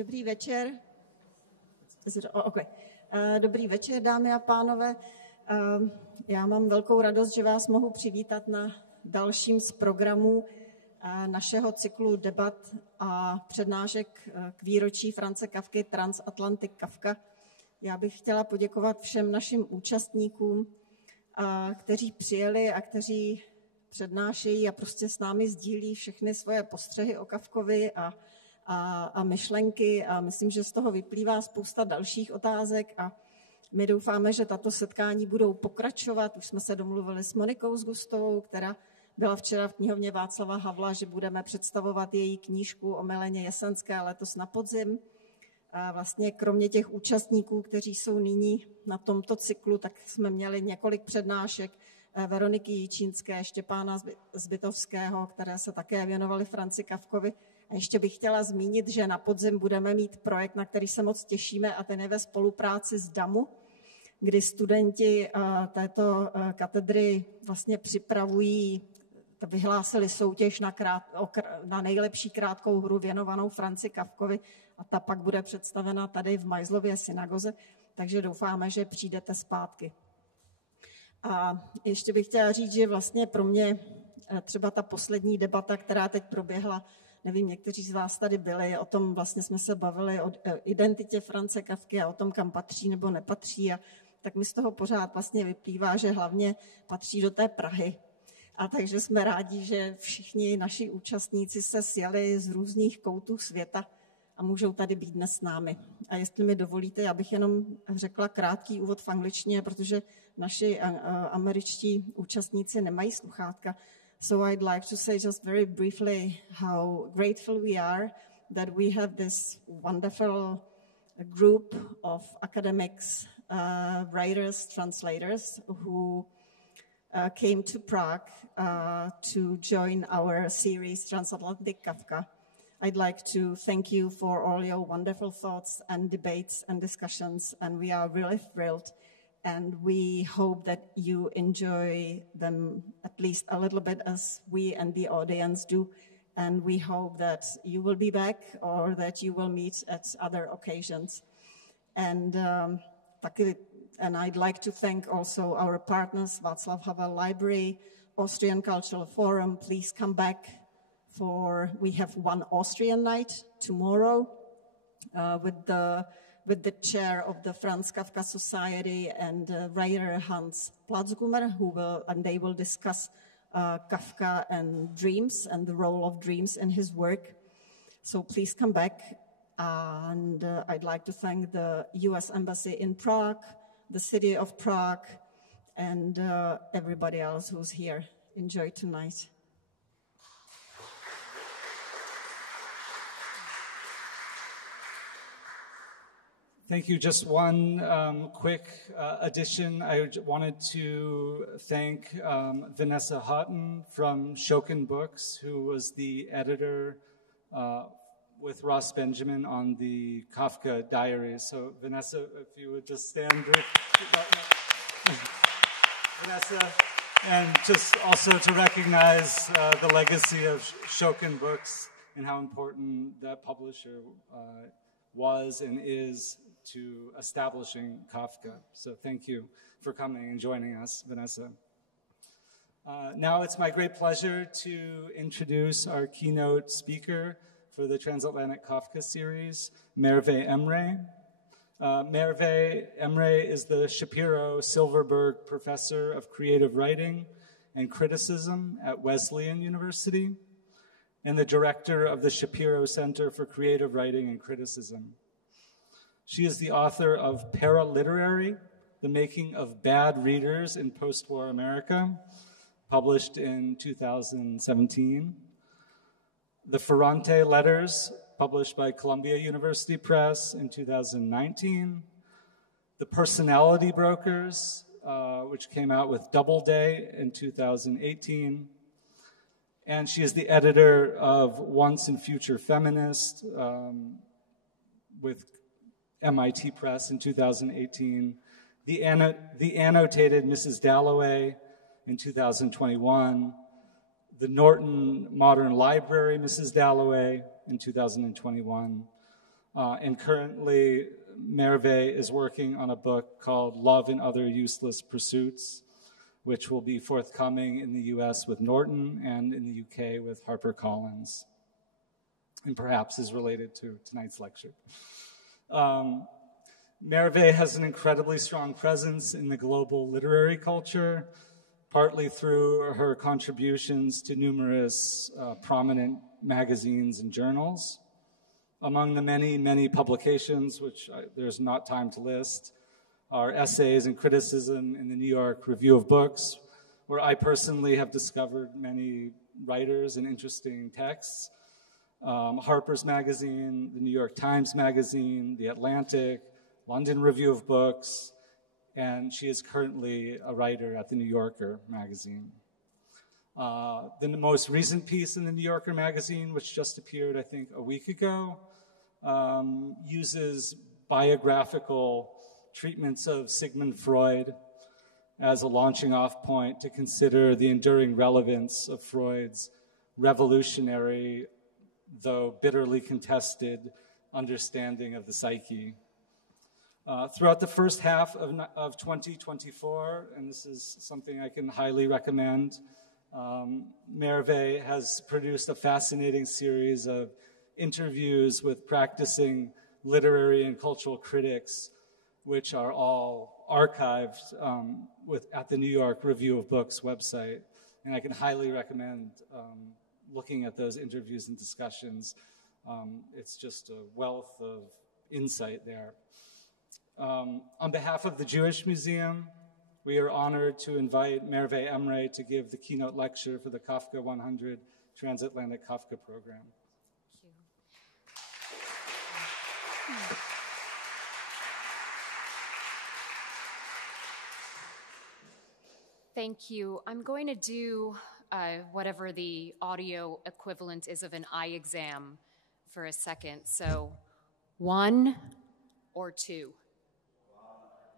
Dobrý večer. Dobrý večer, dámy a pánové. Já mám velkou radost, že vás mohu přivítat na dalším z programů našeho cyklu debat a přednášek k výročí Franze Kafky Transatlantic Kafka. Já bych chtěla poděkovat všem našim účastníkům, kteří přijeli a kteří přednášejí a prostě s námi sdílí všechny svoje postřehy o Kafkovi a myšlenky a myslím, že z toho vyplývá spousta dalších otázek a my doufáme, že tato setkání budou pokračovat. Už jsme se domluvili s Monikou Zgustovou, která byla včera v knihovně Václava Havla, že budeme představovat její knížku o Mileně Jesenské letos na podzim. A vlastně kromě těch účastníků, kteří jsou nyní na tomto cyklu, tak jsme měli několik přednášek Veroniky Jičínské, Štěpána Židovského, které se také věnovaly Franzi Kafkovi. A ještě bych chtěla zmínit, že na podzim budeme mít projekt, na který se moc těšíme, a ten je ve spolupráci s DAMu, kdy studenti této katedry vlastně připravují, vyhlásili soutěž na nejlepší krátkou hru věnovanou Franzi Kafkovi a ta pak bude představena tady v Majzlově synagoze, takže doufáme, že přijdete zpátky. A ještě bych chtěla říct, že vlastně pro mě třeba ta poslední debata, která teď proběhla, nevím, někteří z vás tady byli, o tom vlastně jsme se bavili o identitě Franze Kafky a o tom, kam patří nebo nepatří. A tak mi z toho pořád vlastně vyplývá, že hlavně patří do té Prahy. A takže jsme rádi, že všichni naši účastníci se sjeli z různých koutů světa a můžou tady být dnes s námi. A jestli mi dovolíte, já bych jenom řekla krátký úvod v angličtině, protože naši američtí účastníci nemají sluchátka. So I'd like to say just very briefly how grateful we are that we have this wonderful group of academics, writers, translators who came to Prague to join our series Transatlantic Kafka. I'd like to thank you for all your wonderful thoughts and debates and discussions, and we are really thrilled. And we hope that you enjoy them at least a little bit as we and the audience do. And we hope that you will be back or that you will meet at other occasions. And I'd like to thank also our partners, Václav Havel Library, Austrian Cultural Forum. Please come back we have one Austrian night tomorrow with the chair of the Franz Kafka Society and writer Hans Platzgummer, they will discuss Kafka and dreams and the role of dreams in his work. So please come back. And I'd like to thank the U.S. Embassy in Prague, the city of Prague, and everybody else who's here. Enjoy tonight. Thank you. Just one quick addition. I wanted to thank Vanessa Houghton from Schoken Books, who was the editor with Ross Benjamin on the Kafka diaries. So Vanessa, if you would just stand. Vanessa, and just also to recognize the legacy of Schoken Books and how important that publisher was and is to establishing Kafka. So thank you for coming and joining us, Vanessa. Now it's my great pleasure to introduce our keynote speaker for the Transatlantic Kafka series, Merve Emre. Merve Emre is the Shapiro Silverberg Professor of Creative Writing and Criticism at Wesleyan University and the director of the Shapiro Center for Creative Writing and Criticism. She is the author of Paraliterary, The Making of Bad Readers in Post-War America, published in 2017. The Ferrante Letters, published by Columbia University Press in 2019. The Personality Brokers, which came out with Doubleday in 2018. And she is the editor of Once and Future Feminist with MIT Press in 2018, the annotated Mrs. Dalloway in 2021, the Norton Modern Library Mrs. Dalloway in 2021, And currently, Merve is working on a book called Love and Other Useless Pursuits, which will be forthcoming in the US with Norton and in the UK with HarperCollins, and perhaps is related to tonight's lecture. Merve has an incredibly strong presence in the global literary culture, partly through her contributions to numerous prominent magazines and journals. Among the many, many publications, which there's not time to list, are essays and criticism in the New York Review of Books, where I personally have discovered many writers and interesting texts, Harper's Magazine, the New York Times Magazine, The Atlantic, London Review of Books, and she is currently a writer at the New Yorker magazine. The most recent piece in the New Yorker magazine, which just appeared, I think, a week ago, uses biographical treatments of Sigmund Freud as a launching off point to consider the enduring relevance of Freud's revolutionary, though bitterly contested, understanding of the psyche. Throughout the first half of 2024, and this is something I can highly recommend, Merve has produced a fascinating series of interviews with practicing literary and cultural critics, which are all archived at the New York Review of Books website. And I can highly recommend looking at those interviews and discussions. It's just a wealth of insight there. On behalf of the Jewish Museum, we are honored to invite Merve Emre to give the keynote lecture for the Kafka 100 Transatlantic Kafka Program. Thank you. I'm going to do whatever the audio equivalent is of an eye exam for a second. So 1 or 2?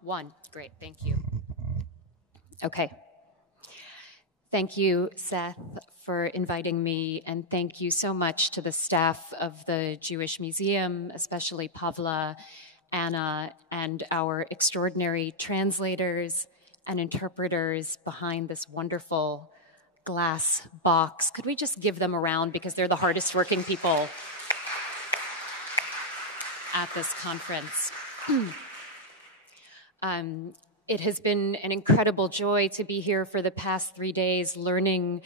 1. Great. Thank you. Okay. Thank you, Seth, for inviting me, and thank you so much to the staff of the Jewish Museum, especially Pavla, Anna, and our extraordinary translators and interpreters behind this wonderful glass box. Could we just give them a round, because they're the hardest working people at this conference. It has been an incredible joy to be here for the past 3 days, learning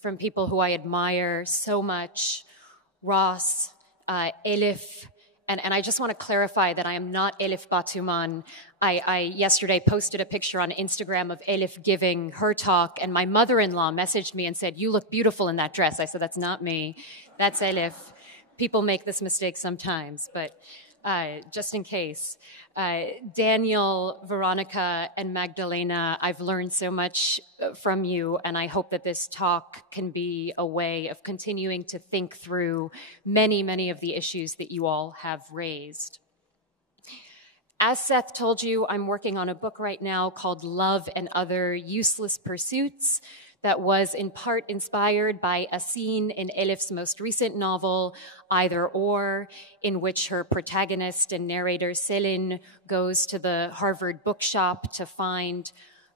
from people who I admire so much, Ross, Elif, and I just want to clarify that I am not Elif Batuman. I yesterday posted a picture on Instagram of Elif giving her talk, and my mother-in-law messaged me and said, "You look beautiful in that dress." I said, "That's not me. That's Elif." People make this mistake sometimes, but just in case. Daniel, Veronica, and Magdalena, I've learned so much from you, and I hope that this talk can be a way of continuing to think through many, many of the issues that you all have raised. As Seth told you, I'm working on a book right now called Love and Other Useless Pursuits that was in part inspired by a scene in Elif's most recent novel, Either Or, in which her protagonist and narrator Selin goes to the Harvard bookshop to find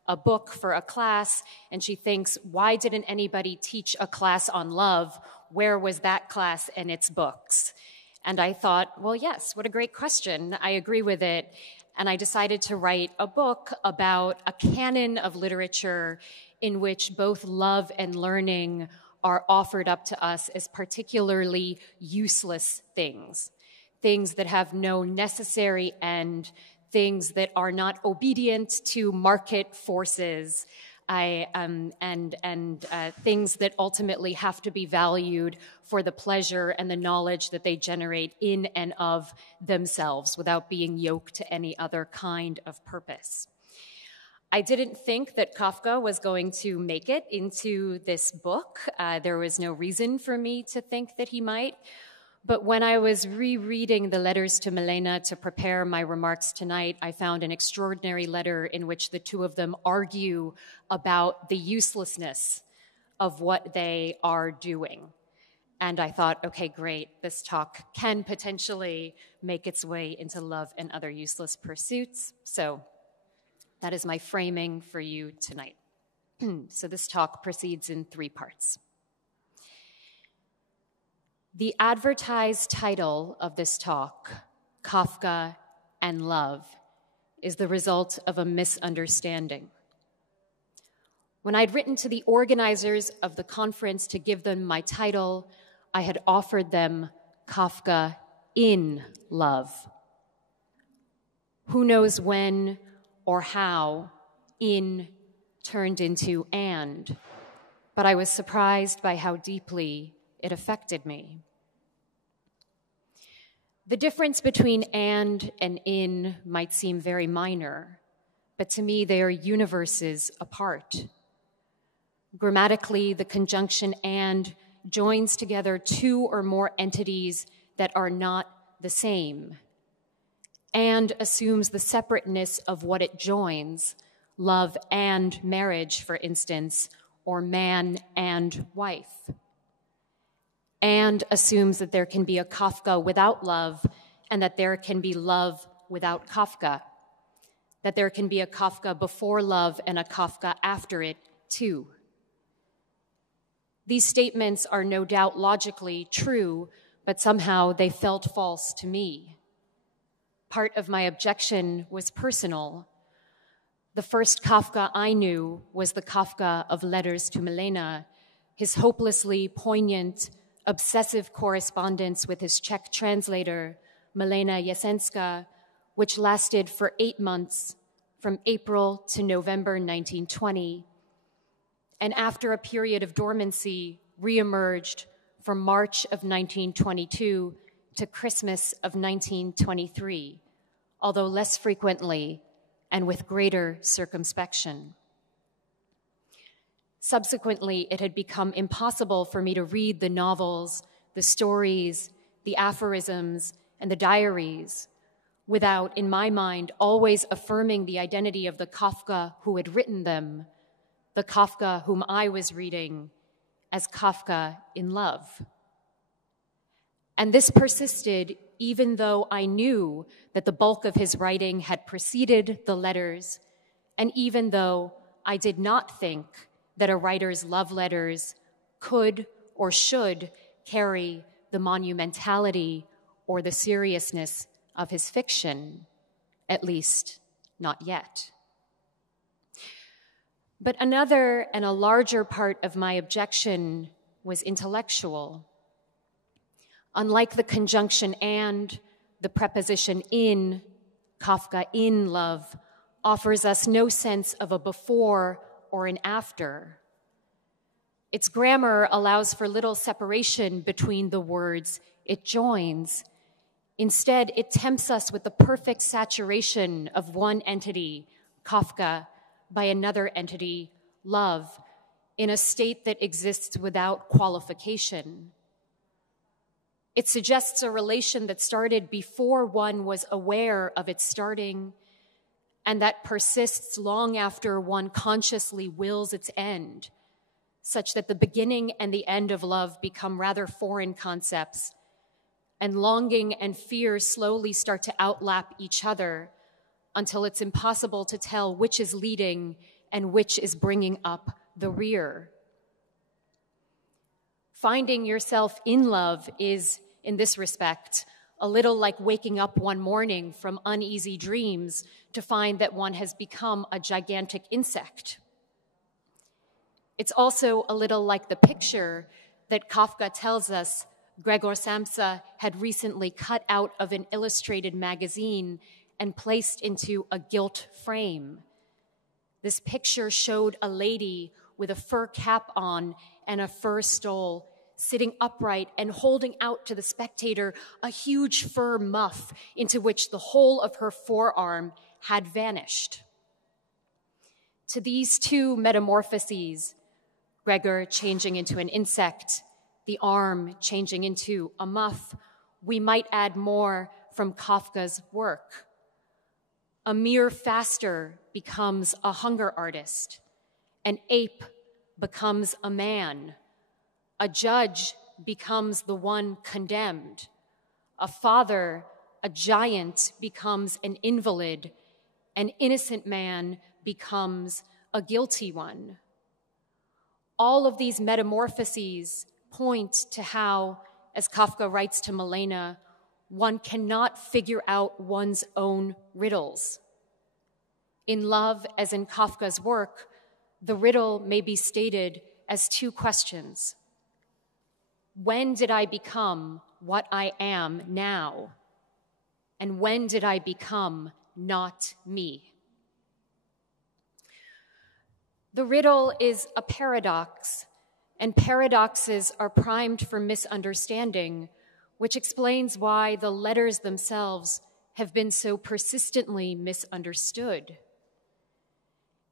a book for a class, and she thinks, why didn't anybody teach a class on love? Where was that class and its books? And I thought, well, yes, what a great question. I agree with it. And I decided to write a book about a canon of literature in which both love and learning are offered up to us as particularly useless things, things that have no necessary end, things that are not obedient to market forces, and things that ultimately have to be valued for the pleasure and the knowledge that they generate in and of themselves without being yoked to any other kind of purpose. I didn't think that Kafka was going to make it into this book. There was no reason for me to think that he might. But when I was rereading the letters to Milena to prepare my remarks tonight, I found an extraordinary letter in which the two of them argue about the uselessness of what they are doing. And I thought, okay, great, this talk can potentially make its way into love and other useless pursuits. So that is my framing for you tonight. So this talk proceeds in 3 parts. The advertised title of this talk, Kafka and Love, is the result of a misunderstanding. When I'd written to the organizers of the conference to give them my title, I had offered them Kafka in Love. Who knows when or how in turned into and, but I was surprised by how deeply it affected me. The difference between and in might seem very minor, but to me they are universes apart. Grammatically, the conjunction and joins together 2 or more entities that are not the same, and assumes the separateness of what it joins, love and marriage, for instance, or man and wife, and assumes that there can be a Kafka without love, and that there can be love without Kafka, that there can be a Kafka before love and a Kafka after it, too. These statements are no doubt logically true, but somehow they felt false to me. Part of my objection was personal. The first Kafka I knew was the Kafka of Letters to Milena, his hopelessly poignant, obsessive correspondence with his Czech translator, Milena Jesenska, which lasted for 8 months, from April to November 1920, and after a period of dormancy, reemerged from March of 1922 to Christmas of 1923, although less frequently and with greater circumspection. Subsequently, it had become impossible for me to read the novels, the stories, the aphorisms, and the diaries without, in my mind, always affirming the identity of the Kafka who had written them, the Kafka whom I was reading, as Kafka in love. And this persisted even though I knew that the bulk of his writing had preceded the letters, and even though I did not think that a writer's love letters could or should carry the monumentality or the seriousness of his fiction, at least not yet. But another and a larger part of my objection was intellectual. Unlike the conjunction and, the preposition in, Kafka in Love offers us no sense of a before or an after. Its grammar allows for little separation between the words it joins. Instead, it tempts us with the perfect saturation of one entity, Kafka, by another entity, love, in a state that exists without qualification. It suggests a relation that started before one was aware of its starting, and that persists long after one consciously wills its end, such that the beginning and the end of love become rather foreign concepts, and longing and fear slowly start to outlap each other until it's impossible to tell which is leading and which is bringing up the rear. Finding yourself in love is, in this respect, a little like waking up one morning from uneasy dreams to find that one has become a gigantic insect. It's also a little like the picture that Kafka tells us Gregor Samsa had recently cut out of an illustrated magazine and placed into a gilt frame. This picture showed a lady with a fur cap on and a fur stole, sitting upright and holding out to the spectator a huge fur muff into which the whole of her forearm had vanished. To these two metamorphoses, Gregor changing into an insect, the arm changing into a muff, we might add more from Kafka's work. A mere faster becomes a hunger artist. An ape becomes a man. A judge becomes the one condemned. A father, a giant, becomes an invalid. An innocent man becomes a guilty one. All of these metamorphoses point to how, as Kafka writes to Milena, one cannot figure out one's own riddles. In love, as in Kafka's work, the riddle may be stated as two questions. When did I become what I am now? And when did I become not me? The riddle is a paradox, and paradoxes are primed for misunderstanding, which explains why the letters themselves have been so persistently misunderstood.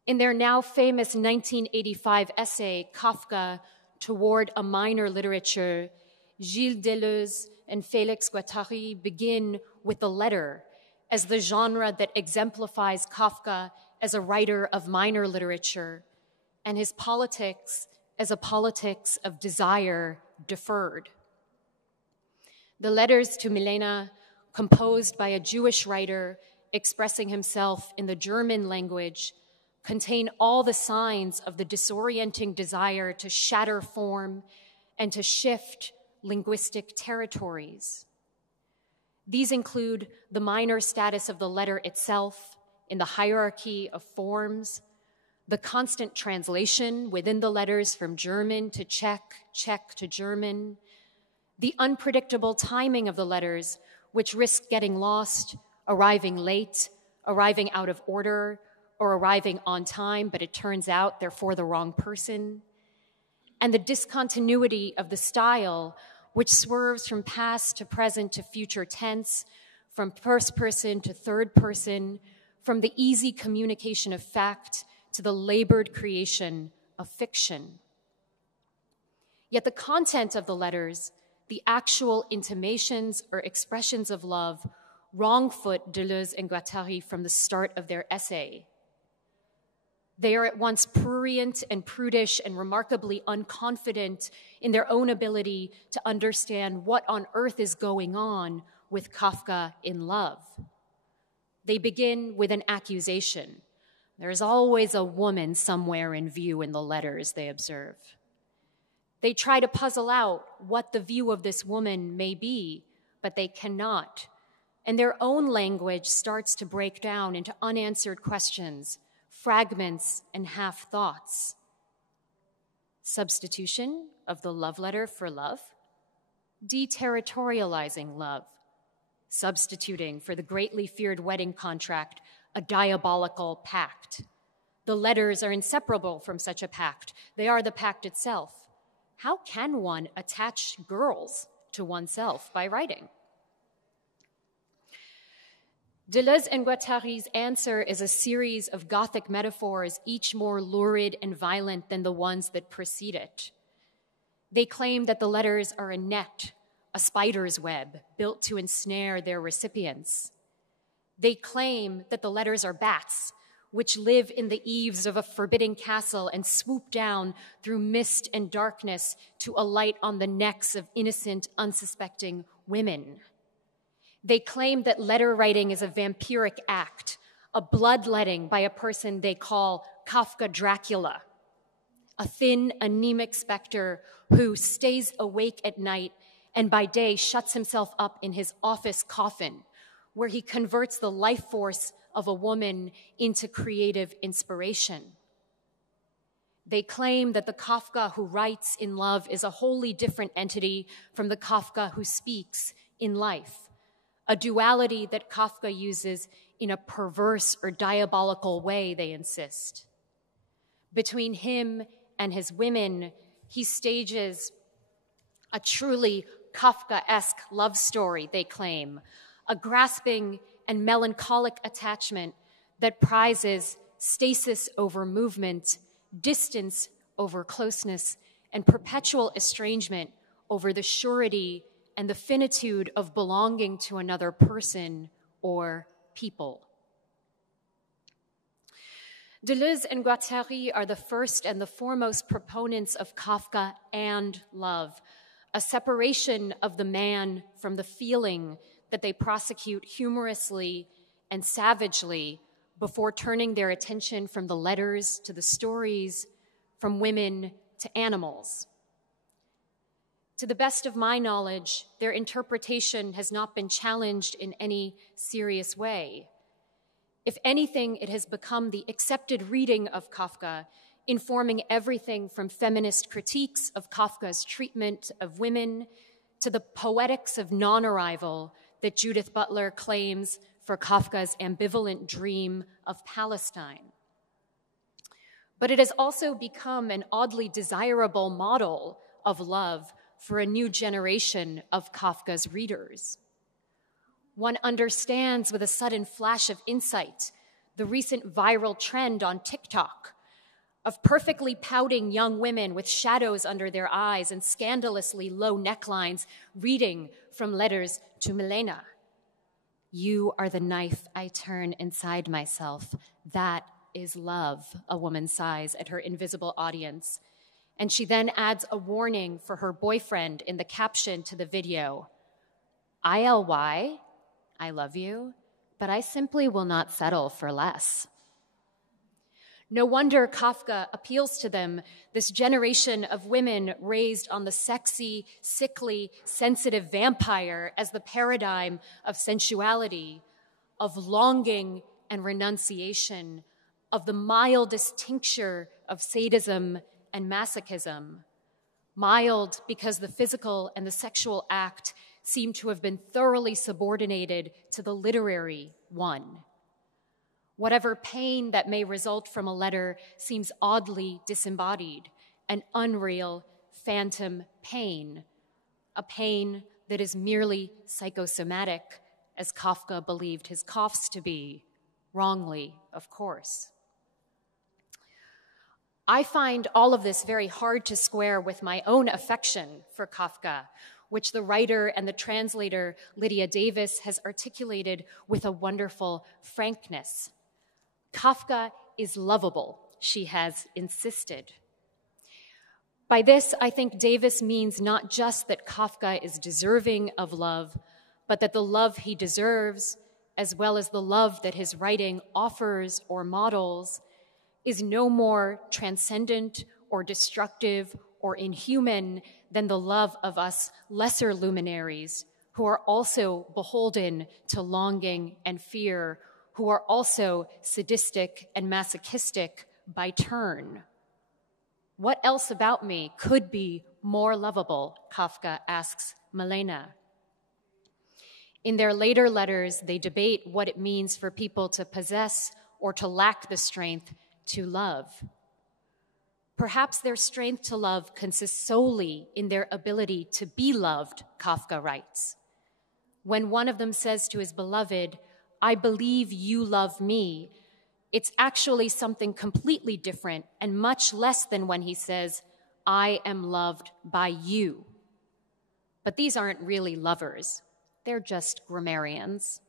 In their now famous 1985 essay, Kafka, Toward a Minor Literature, Gilles Deleuze and Félix Guattari begin with the letter as the genre that exemplifies Kafka as a writer of minor literature, and his politics as a politics of desire deferred. The letters to Milena, composed by a Jewish writer expressing himself in the German language, contain all the signs of the disorienting desire to shatter form and to shift linguistic territories. These include the minor status of the letter itself in the hierarchy of forms, the constant translation within the letters from German to Czech, Czech to German, the unpredictable timing of the letters, which risk getting lost, arriving late, arriving out of order, or arriving on time, but it turns out they're for the wrong person, and the discontinuity of the style, which swerves from past to present to future tense, from first person to third person, from the easy communication of fact to the labored creation of fiction. Yet the content of the letters, the actual intimations or expressions of love, wrongfoot Deleuze and Guattari from the start of their essay. They are at once prurient and prudish and remarkably unconfident in their own ability to understand what on earth is going on with Kafka in love. They begin with an accusation. There's always a woman somewhere in view in the letters, they observe. They try to puzzle out what the view of this woman may be, but they cannot. And their own language starts to break down into unanswered questions, fragments and half-thoughts. Substitution of the love letter for love, deterritorializing love, substituting for the greatly feared wedding contract a diabolical pact. The letters are inseparable from such a pact. They are the pact itself. How can one attach girls to oneself by writing? Deleuze and Guattari's answer is a series of Gothic metaphors, each more lurid and violent than the ones that precede it. They claim that the letters are a net, a spider's web, built to ensnare their recipients. They claim that the letters are bats, which live in the eaves of a forbidding castle and swoop down through mist and darkness to alight on the necks of innocent, unsuspecting women. They claim that letter writing is a vampiric act, a bloodletting by a person they call Kafka Dracula, a thin, anemic specter who stays awake at night and by day shuts himself up in his office coffin, where he converts the life force of a woman into creative inspiration. They claim that the Kafka who writes in love is a wholly different entity from the Kafka who speaks in life, a duality that Kafka uses in a perverse or diabolical way, they insist. Between him and his women, he stages a truly Kafkaesque love story, they claim, a grasping and melancholic attachment that prizes stasis over movement, distance over closeness, and perpetual estrangement over the surety and the finitude of belonging to another person or people. Deleuze and Guattari are the first and the foremost proponents of Kafka and love, a separation of the man from the feeling that they prosecute humorously and savagely before turning their attention from the letters to the stories, from women to animals. To the best of my knowledge, their interpretation has not been challenged in any serious way. If anything, it has become the accepted reading of Kafka, informing everything from feminist critiques of Kafka's treatment of women to the poetics of non-arrival that Judith Butler claims for Kafka's ambivalent dream of Palestine. But it has also become an oddly desirable model of love for a new generation of Kafka's readers. One understands with a sudden flash of insight the recent viral trend on TikTok of perfectly pouting young women with shadows under their eyes and scandalously low necklines reading from letters to Milena. "You are the knife I turn inside myself. That is love," a woman sighs at her invisible audience. And she then adds a warning for her boyfriend in the caption to the video. "ILY, I love you, but I simply will not settle for less." No wonder Kafka appeals to them, this generation of women raised on the sexy, sickly, sensitive vampire as the paradigm of sensuality, of longing and renunciation, of the mildest tincture of sadism and masochism. Mild because the physical and the sexual act seem to have been thoroughly subordinated to the literary one. Whatever pain that may result from a letter seems oddly disembodied, an unreal phantom pain, a pain that is merely psychosomatic, as Kafka believed his coughs to be, wrongly, of course. I find all of this very hard to square with my own affection for Kafka, which the writer and the translator Lydia Davis has articulated with a wonderful frankness. Kafka is lovable, she has insisted. By this, I think Davis means not just that Kafka is deserving of love, but that the love he deserves, as well as the love that his writing offers or models, is no more transcendent or destructive or inhuman than the love of us lesser luminaries who are also beholden to longing and fear, who are also sadistic and masochistic by turn. What else about me could be more lovable, Kafka asks Milena. In their later letters, they debate what it means for people to possess or to lack the strength to love. Perhaps their strength to love consists solely in their ability to be loved, Kafka writes. When one of them says to his beloved, "I believe you love me," it's actually something completely different and much less than when he says, "I am loved by you." But these aren't really lovers. They're just grammarians.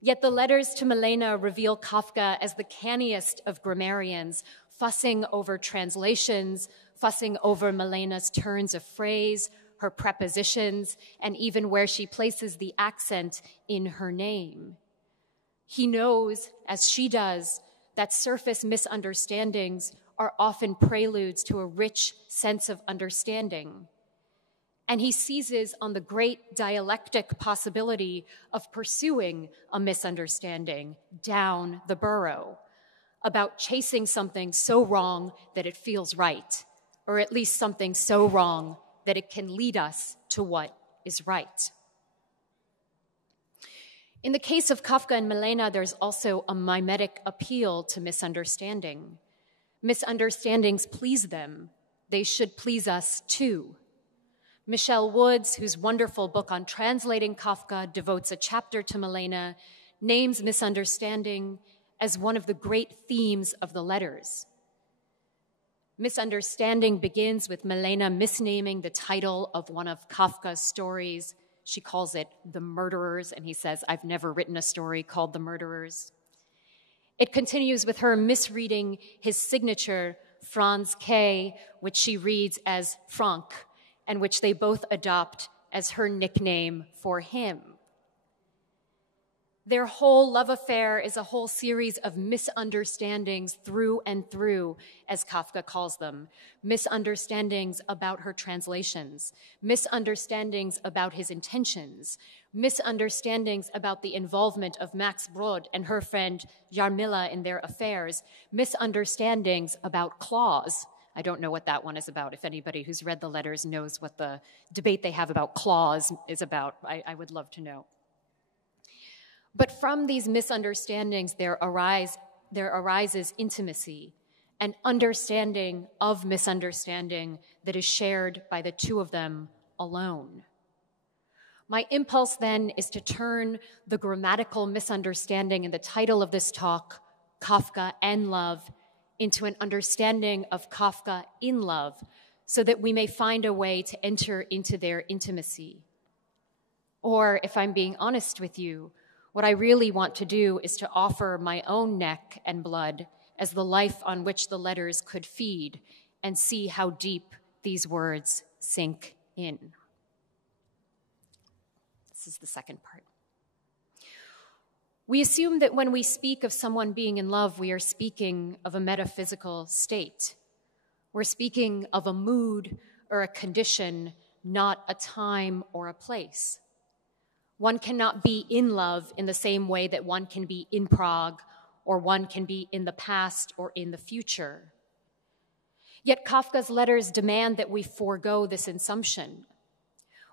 Yet the letters to Milena reveal Kafka as the canniest of grammarians, fussing over translations, fussing over Milena's turns of phrase, her prepositions, and even where she places the accent in her name. He knows, as she does, that surface misunderstandings are often preludes to a rich sense of understanding. And he seizes on the great dialectic possibility of pursuing a misunderstanding down the burrow, about chasing something so wrong that it feels right, or at least something so wrong that it can lead us to what is right. In the case of Kafka and Milena, there's also a mimetic appeal to misunderstanding. Misunderstandings please them. They should please us too. Michelle Woods, whose wonderful book on translating Kafka devotes a chapter to Milena, names misunderstanding as one of the great themes of the letters. Misunderstanding begins with Milena misnaming the title of one of Kafka's stories. She calls it The Murderers, and he says, "I've never written a story called The Murderers." It continues with her misreading his signature, Franz K., which she reads as Frank, and which they both adopt as her nickname for him. Their whole love affair is a whole series of misunderstandings through and through, as Kafka calls them. Misunderstandings about her translations, misunderstandings about his intentions, misunderstandings about the involvement of Max Brod and her friend Jarmila in their affairs, misunderstandings about clause. I don't know what that one is about. If anybody who's read the letters knows what the debate they have about clause is about, I would love to know. But from these misunderstandings, there arises intimacy, an understanding of misunderstanding that is shared by the two of them alone. My impulse then is to turn the grammatical misunderstanding in the title of this talk, Kafka and Love, into an understanding of Kafka in love, so that we may find a way to enter into their intimacy. Or, if I'm being honest with you, what I really want to do is to offer my own neck and blood as the life on which the letters could feed and see how deep these words sink in. This is the second part. We assume that when we speak of someone being in love, we are speaking of a metaphysical state. We're speaking of a mood or a condition, not a time or a place. One cannot be in love in the same way that one can be in Prague, or one can be in the past or in the future. Yet Kafka's letters demand that we forego this assumption.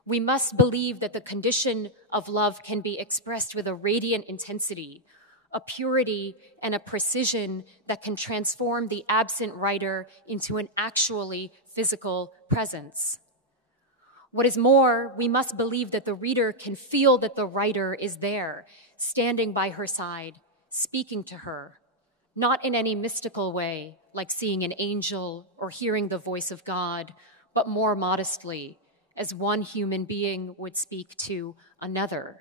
We must believe that the condition of love can be expressed with a radiant intensity, a purity and a precision that can transform the absent writer into an actually physical presence. What is more, we must believe that the reader can feel that the writer is there, standing by her side, speaking to her, not in any mystical way, like seeing an angel or hearing the voice of God, but more modestly, as one human being would speak to another.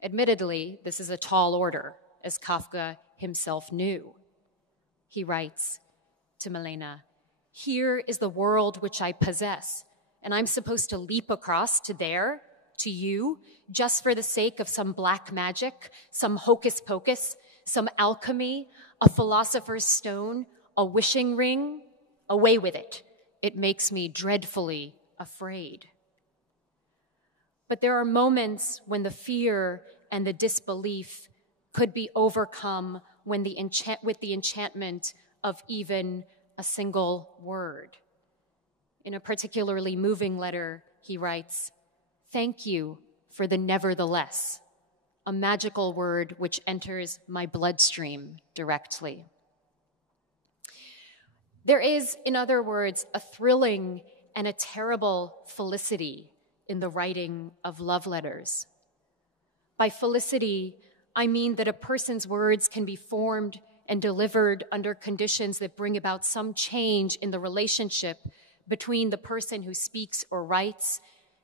Admittedly, this is a tall order, as Kafka himself knew. He writes to Milena, "Here is the world which I possess, and I'm supposed to leap across to there, to you, just for the sake of some black magic, some hocus pocus, some alchemy, a philosopher's stone, a wishing ring? Away with it. It makes me dreadfully afraid." But there are moments when the fear and the disbelief could be overcome with the enchantment of even a single word. In a particularly moving letter, he writes, "Thank you for the nevertheless, a magical word which enters my bloodstream directly." There is, in other words, a thrilling and a terrible felicity in the writing of love letters. By felicity, I mean that a person's words can be formed and delivered under conditions that bring about some change in the relationship between the person who speaks or writes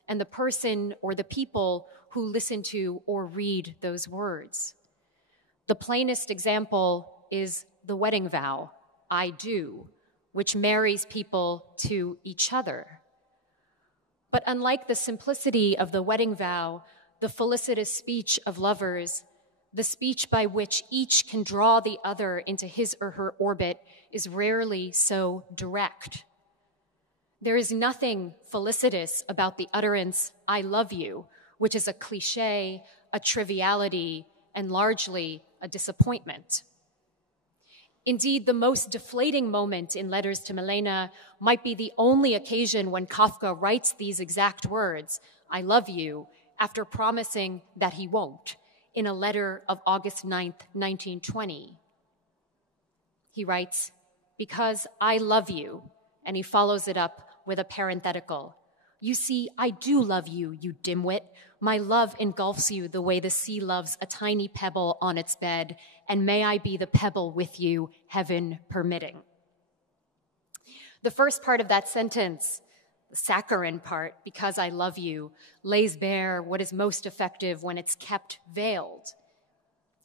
and the person or the people who listen to or read those words. The plainest example is the wedding vow, "I do," which marries people to each other. But unlike the simplicity of the wedding vow, the felicitous speech of lovers, the speech by which each can draw the other into his or her orbit, is rarely so direct. There is nothing felicitous about the utterance, "I love you," which is a cliché, a triviality, and largely a disappointment. Indeed, the most deflating moment in Letters to Milena might be the only occasion when Kafka writes these exact words, "I love you," after promising that he won't, in a letter of August 9th, 1920. He writes, "Because I love you," and he follows it up with a parenthetical. "You see, I do love you, you dimwit. My love engulfs you the way the sea loves a tiny pebble on its bed, and may I be the pebble with you, heaven permitting." The first part of that sentence, the saccharine part, "because I love you," lays bare what is most effective when it's kept veiled.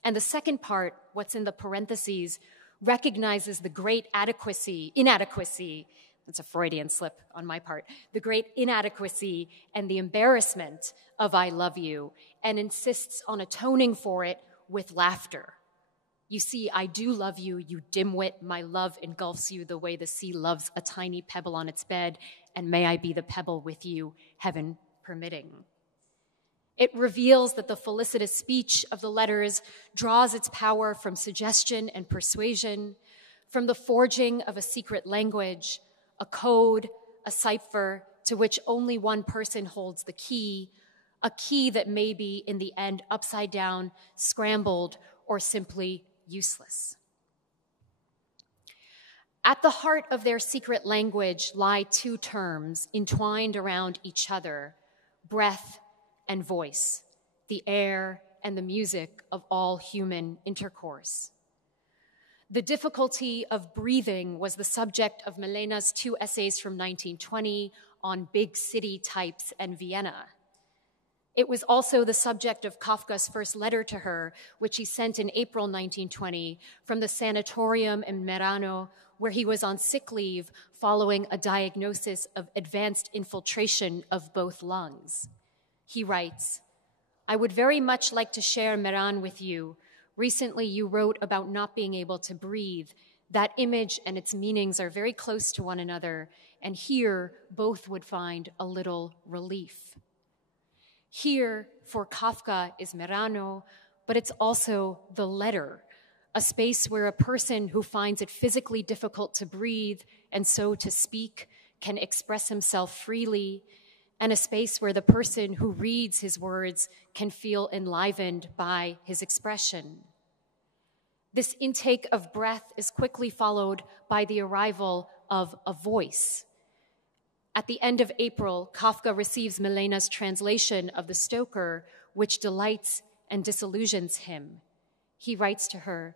And the second part, what's in the parentheses, recognizes the great inadequacy it's a Freudian slip on my part, the great inadequacy and the embarrassment of I love you, and insists on atoning for it with laughter. You see, I do love you, you dimwit. My love engulfs you the way the sea loves a tiny pebble on its bed, and may I be the pebble with you, heaven permitting. It reveals that the felicitous speech of the letters draws its power from suggestion and persuasion, from the forging of a secret language, a code, a cipher to which only one person holds the key, a key that may be, in the end, upside down, scrambled, or simply useless. At the heart of their secret language lie two terms entwined around each other: breath and voice, the air and the music of all human intercourse. The difficulty of breathing was the subject of Milena's two essays from 1920 on big city types and Vienna. It was also the subject of Kafka's first letter to her, which he sent in April 1920 from the sanatorium in Merano, where he was on sick leave following a diagnosis of advanced infiltration of both lungs. He writes, "I would very much like to share Meran with you. Recently, you wrote about not being able to breathe. That image and its meanings are very close to one another, and here both would find a little relief." Here, for Kafka, is Merano, but it's also the letter, a space where a person who finds it physically difficult to breathe and so to speak can express himself freely, and a space where the person who reads his words can feel enlivened by his expression. This intake of breath is quickly followed by the arrival of a voice. At the end of April, Kafka receives Milena's translation of the Stoker, which delights and disillusions him. He writes to her,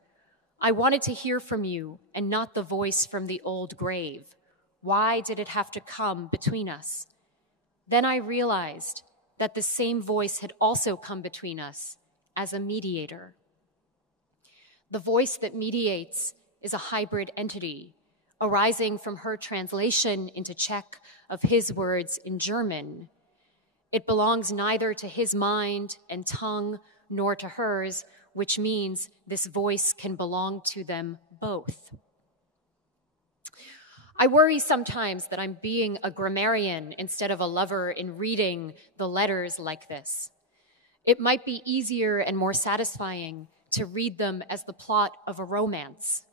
"I wanted to hear from you and not the voice from the old grave. Why did it have to come between us? Then I realized that the same voice had also come between us as a mediator." The voice that mediates is a hybrid entity, arising from her translation into Czech of his words in German. It belongs neither to his mind and tongue nor to hers, which means this voice can belong to them both. I worry sometimes that I'm being a grammarian instead of a lover in reading the letters like this. It might be easier and more satisfying to read them as the plot of a romance.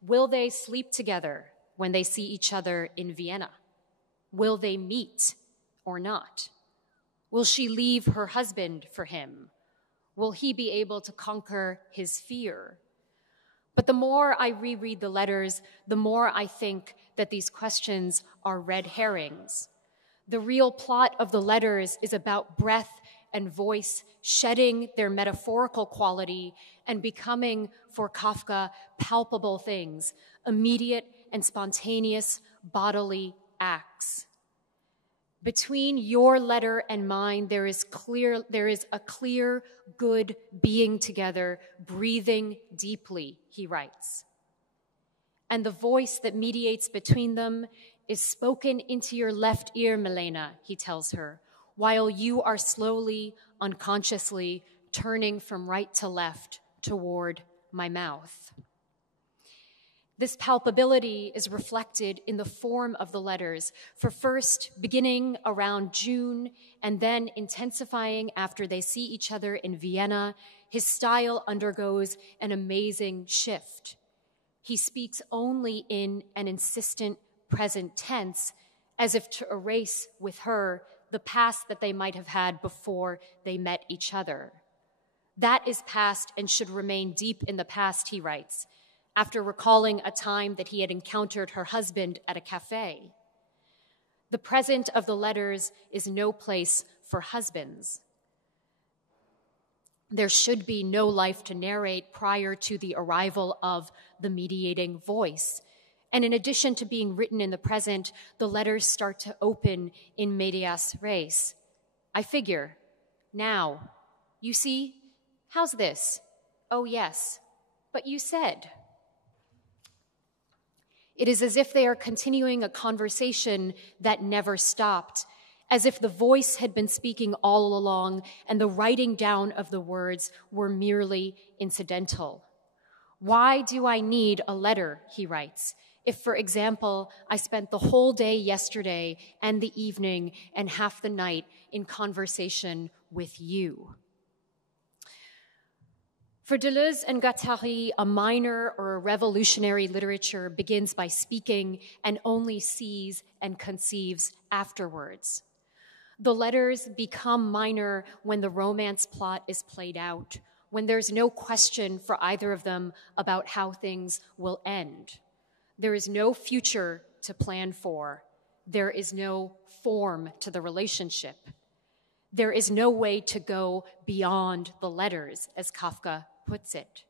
Will they sleep together when they see each other in Vienna? Will they meet or not? Will she leave her husband for him? Will he be able to conquer his fear? But the more I reread the letters, the more I think that these questions are red herrings. The real plot of the letters is about breath and voice shedding their metaphorical quality and becoming, for Kafka, palpable things, immediate and spontaneous bodily acts. Between your letter and mine, there is a clear, good being together, breathing deeply, he writes. And the voice that mediates between them is spoken into your left ear, Milena, he tells her, while you are slowly, unconsciously turning from right to left toward my mouth. This palpability is reflected in the form of the letters, for first beginning around June and then intensifying after they see each other in Vienna, his style undergoes an amazing shift. He speaks only in an insistent present tense, as if to erase with her the past that they might have had before they met each other. That is past and should remain deep in the past, he writes, after recalling a time that he had encountered her husband at a cafe. The present of the letters is no place for husbands. There should be no life to narrate prior to the arrival of the mediating voice. And in addition to being written in the present, the letters start to open in medias res. I figure, now, you see, how's this? Oh, yes, but you said. It is as if they are continuing a conversation that never stopped, as if the voice had been speaking all along and the writing down of the words were merely incidental. Why do I need a letter, he writes, if, for example, I spent the whole day yesterday and the evening and half the night in conversation with you? For Deleuze and Guattari, a minor or a revolutionary literature begins by speaking and only sees and conceives afterwards. The letters become minor when the romance plot is played out, when there's no question for either of them about how things will end. There is no future to plan for. There is no form to the relationship. There is no way to go beyond the letters, as Kafka puts it.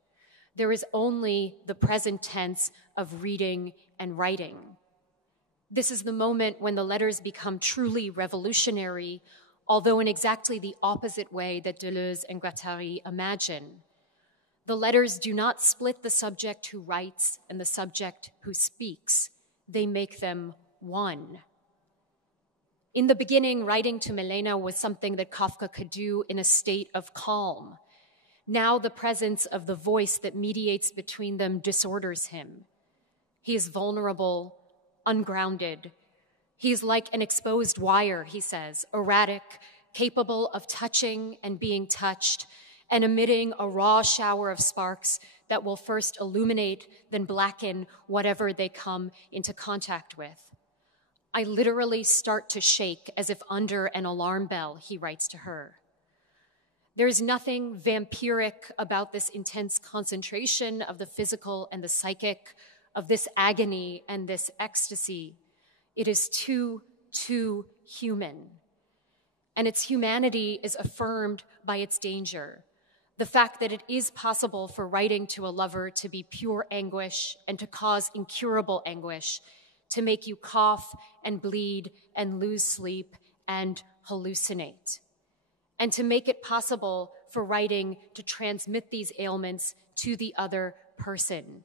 There is only the present tense of reading and writing. This is the moment when the letters become truly revolutionary, although in exactly the opposite way that Deleuze and Guattari imagine. The letters do not split the subject who writes and the subject who speaks. They make them one. In the beginning, writing to Milena was something that Kafka could do in a state of calm. Now the presence of the voice that mediates between them disorders him. He is vulnerable, ungrounded. He is like an exposed wire, he says, erratic, capable of touching and being touched, and emitting a raw shower of sparks that will first illuminate, then blacken whatever they come into contact with. I literally start to shake as if under an alarm bell, he writes to her. There is nothing vampiric about this intense concentration of the physical and the psychic, of this agony and this ecstasy. It is too human. And its humanity is affirmed by its danger. The fact that it is possible for writing to a lover to be pure anguish and to cause incurable anguish, to make you cough and bleed and lose sleep and hallucinate, and to make it possible for writing to transmit these ailments to the other person.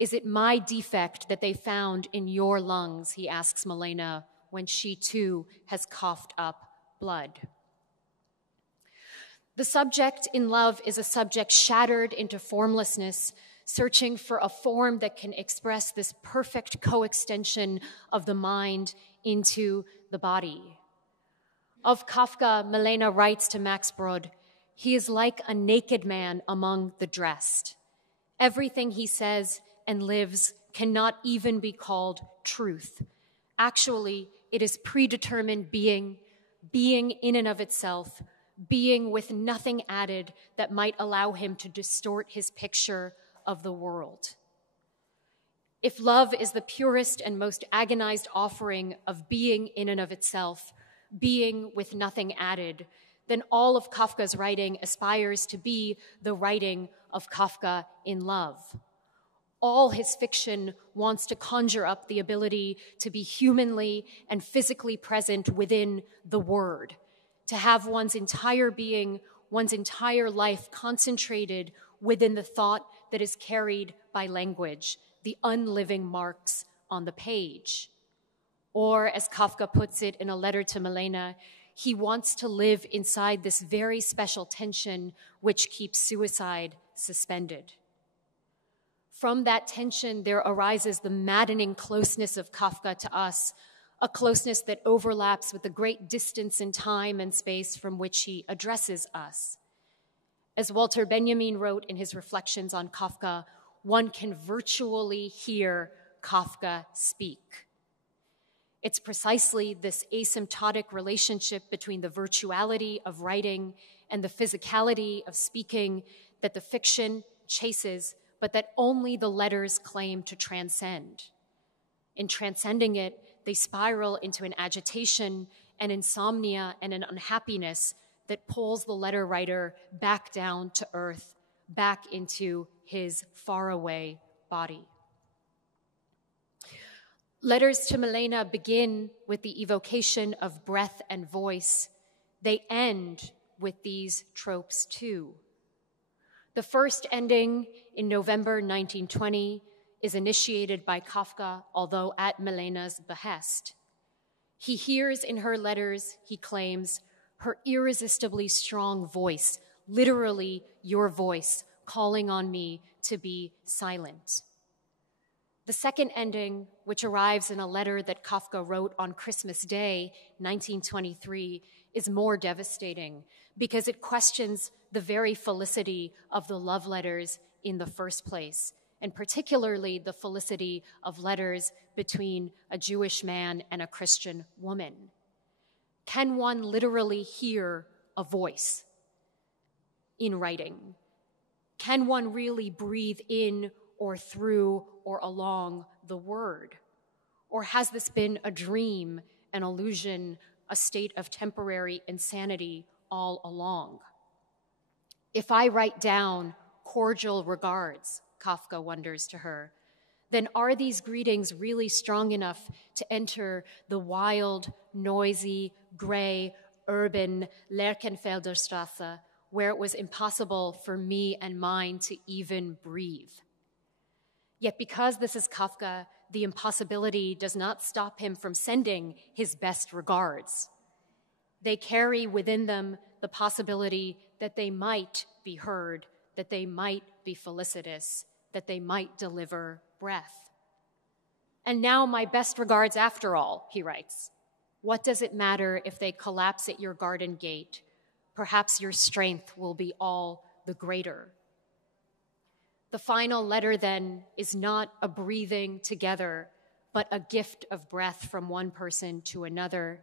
Is it my defect that they found in your lungs, he asks Milena, when she too has coughed up blood. The subject in love is a subject shattered into formlessness, searching for a form that can express this perfect coextension of the mind into the body. Of Kafka, Milena writes to Max Brod, he is like a naked man among the dressed. Everything he says and lives cannot even be called truth. Actually, it is predetermined being in and of itself, being with nothing added that might allow him to distort his picture of the world. If love is the purest and most agonized offering of being in and of itself, being with nothing added, then all of Kafka's writing aspires to be the writing of Kafka in love. All his fiction wants to conjure up the ability to be humanly and physically present within the word, to have one's entire being, one's entire life concentrated within the thought that is carried by language, the unliving marks on the page. Or, as Kafka puts it in a letter to Milena, he wants to live inside this very special tension which keeps suicide suspended. From that tension, there arises the maddening closeness of Kafka to us, a closeness that overlaps with the great distance in time and space from which he addresses us. As Walter Benjamin wrote in his reflections on Kafka, one can virtually hear Kafka speak. It's precisely this asymptotic relationship between the virtuality of writing and the physicality of speaking that the fiction chases, but that only the letters claim to transcend. In transcending it, they spiral into an agitation, an insomnia, and an unhappiness that pulls the letter writer back down to earth, back into his faraway body. Letters to Milena begin with the evocation of breath and voice. They end with these tropes too. The first ending in November 1920 is initiated by Kafka, although at Milena's behest. He hears in her letters, he claims, her irresistibly strong voice, literally your voice, calling on me to be silent. The second ending, which arrives in a letter that Kafka wrote on Christmas Day, 1923, is more devastating because it questions the very felicity of the love letters in the first place, and particularly the felicity of letters between a Jewish man and a Christian woman. Can one literally hear a voice in writing? Can one really breathe in or through or along the word? Or has this been a dream, an illusion, a state of temporary insanity all along? If I write down cordial regards, Kafka wonders to her, then are these greetings really strong enough to enter the wild, noisy, gray, urban Lerchenfelder Straße, where it was impossible for me and mine to even breathe? Yet because this is Kafka, the impossibility does not stop him from sending his best regards. They carry within them the possibility that they might be heard, that they might be felicitous, that they might deliver breath. And now my best regards after all, he writes. What does it matter if they collapse at your garden gate? Perhaps your strength will be all the greater. The final letter, then, is not a breathing together, but a gift of breath from one person to another.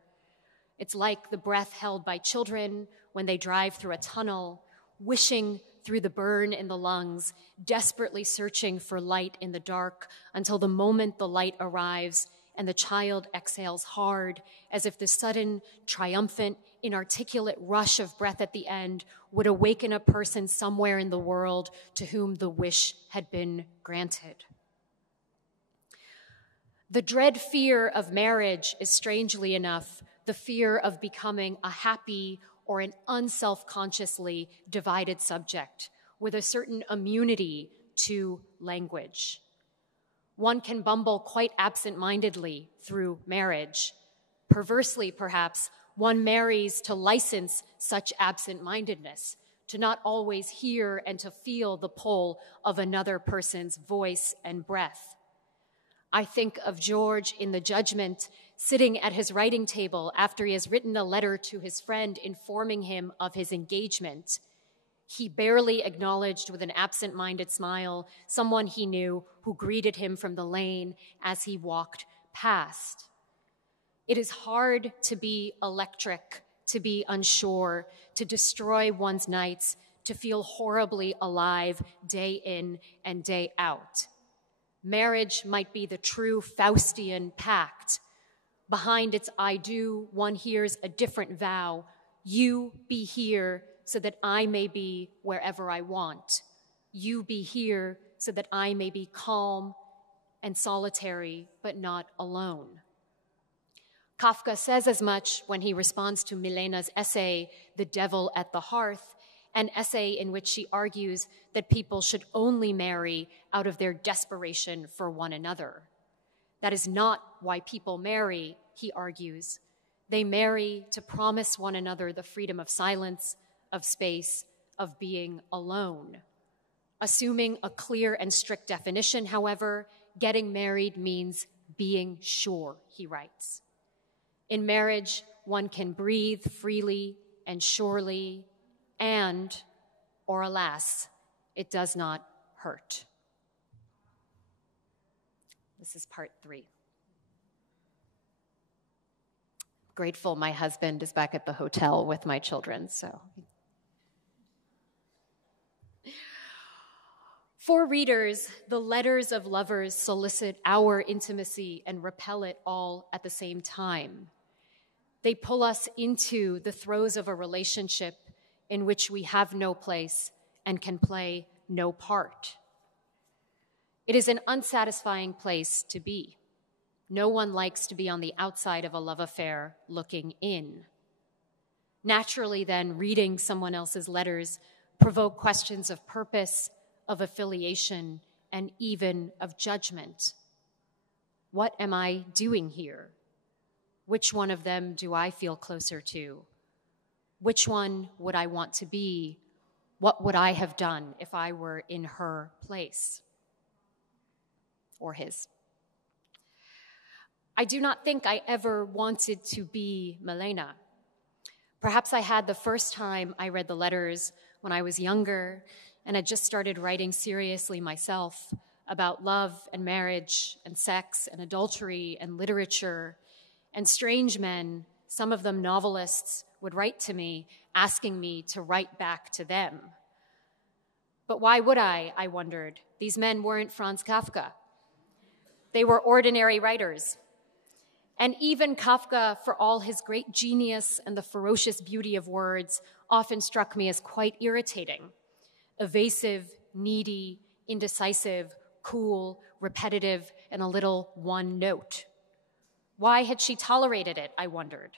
It's like the breath held by children when they drive through a tunnel, wishing through the burn in the lungs, desperately searching for light in the dark until the moment the light arrives and the child exhales hard, as if the sudden, triumphant, inarticulate rush of breath at the end would awaken a person somewhere in the world to whom the wish had been granted. The dread fear of marriage is, strangely enough, the fear of becoming a happy or an unself-consciously divided subject with a certain immunity to language. One can bumble quite absent-mindedly through marriage. Perversely, perhaps, one marries to license such absent-mindedness, to not always hear and to feel the pull of another person's voice and breath. I think of George in The Judgment, sitting at his writing table after he has written a letter to his friend informing him of his engagement. He barely acknowledged with an absent-minded smile someone he knew who greeted him from the lane as he walked past. It is hard to be electric, to be unsure, to destroy one's nights, to feel horribly alive day in and day out. Marriage might be the true Faustian pact. Behind its I do, one hears a different vow. You be here so that I may be wherever I want. You be here so that I may be calm and solitary, but not alone. Kafka says as much when he responds to Milena's essay, The Devil at the Hearth, an essay in which she argues that people should only marry out of their desperation for one another. That is not why people marry, he argues. They marry to promise one another the freedom of silence, of space, of being alone. Assuming a clear and strict definition, however, getting married means being sure, he writes. In marriage, one can breathe freely and surely, and, or alas, it does not hurt. This is part 3. Grateful my husband is back at the hotel with my children, so. For readers, the letters of lovers solicit our intimacy and repel it all at the same time. They pull us into the throes of a relationship in which we have no place and can play no part. It is an unsatisfying place to be. No one likes to be on the outside of a love affair looking in. Naturally, then, reading someone else's letters provoke questions of purpose, of affiliation, and even of judgment. What am I doing here? Which one of them do I feel closer to? Which one would I want to be? What would I have done if I were in her place? Or his. I do not think I ever wanted to be Milena. Perhaps I had the first time I read the letters when I was younger and had just started writing seriously myself about love and marriage and sex and adultery and literature. And strange men, some of them novelists, would write to me, asking me to write back to them. But why would I wondered. These men weren't Franz Kafka. They were ordinary writers. And even Kafka, for all his great genius and the ferocious beauty of words, often struck me as quite irritating. Evasive, needy, indecisive, cool, repetitive, and a little one note. Why had she tolerated it, I wondered.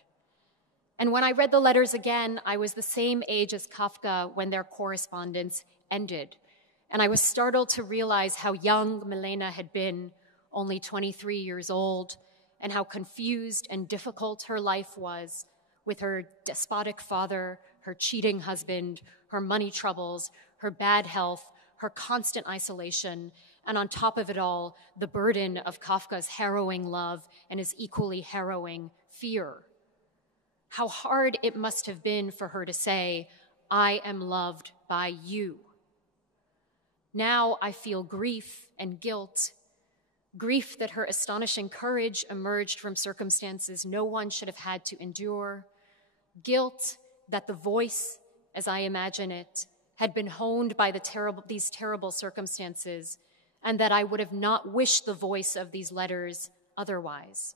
And when I read the letters again, I was the same age as Kafka when their correspondence ended. And I was startled to realize how young Milena had been, only 23 years old, and how confused and difficult her life was with her despotic father, her cheating husband, her money troubles, her bad health, her constant isolation, and on top of it all, the burden of Kafka's harrowing love and his equally harrowing fear. How hard it must have been for her to say, "I am loved by you." Now I feel grief and guilt. Grief that her astonishing courage emerged from circumstances no one should have had to endure. Guilt that the voice, as I imagine it, had been honed by these terrible circumstances, and that I would have not wished the voice of these letters otherwise.